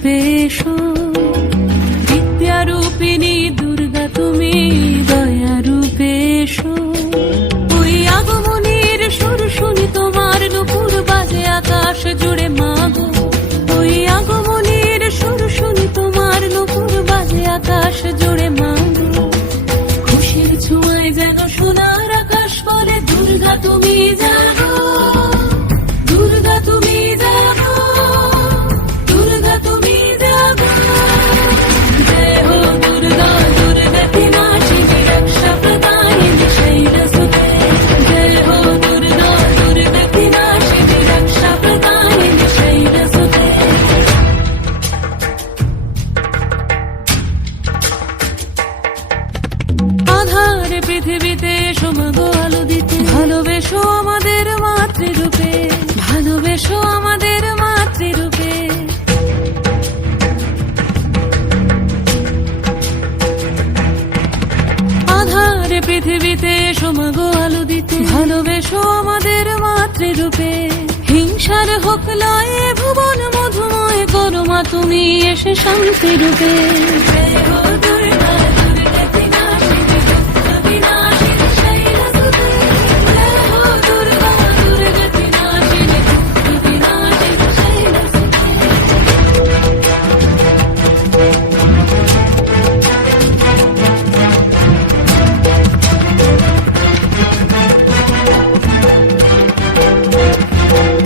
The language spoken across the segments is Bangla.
রূপে এসো, বিদ্যারূপিণী দুর্গা তুমি দয়া রূপে এসো। ওই আগমনীর সুর শুনি তোমার নুপুর বাজে আকাশ জুড়ে মাগো। ওই আগমনীর সুর শুনি তোমার নুপুর বাজে আকাশ জুড়ে মাগো। খুশির ছোঁয়ায় যেন সোনার আকাশ বলে দুর্গা তুমি জাগো, দুর্গা তুমি জাগো, দুর্গা তুমি জাগো। জয় হো দুর্গা, দুর্গা বিনাশিনী রক্ষা প্রদায়িনী শৈলসুতে। জয় হো দুর্গা, দুর্গা বিনাশিনী রক্ষা প্রদায়িনী শৈলসুতে। আধার পৃথিবীতে এসো মাগো আলো দিতে, ভালোবেসো আমাদের মাতৃরূপে, ভালোবেসো আমাদের মাতৃরূপে। আধার পৃথিবীতে এসো মাগো আলো দিতে, ভালোবেসো আমাদের মাতৃরূপে। হিংসার হোক লয় ভুবন মধুময় করো মা তুমি এসে শান্তি রূপে। জয় হো দুর্গা, দুর্গা বিনাশিনী রক্ষা বিনাশিনী শৈলসুতে। জয় হো দুর্গা, দুর্গা বিনাশিনী রক্ষা বিনাশিনী শৈলসুতে।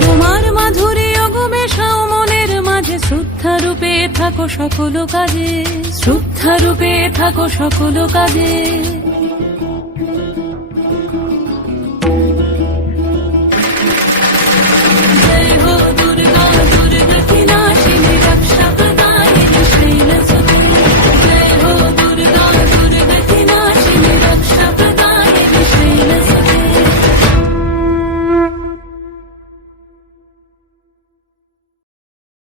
তোমার মাধুরী অগমেশাও মনের মাঝে, শ্রদ্ধা রূপে থাকো সকল কাজে, শ্রদ্ধা রূপে থাকো সকল কাজে।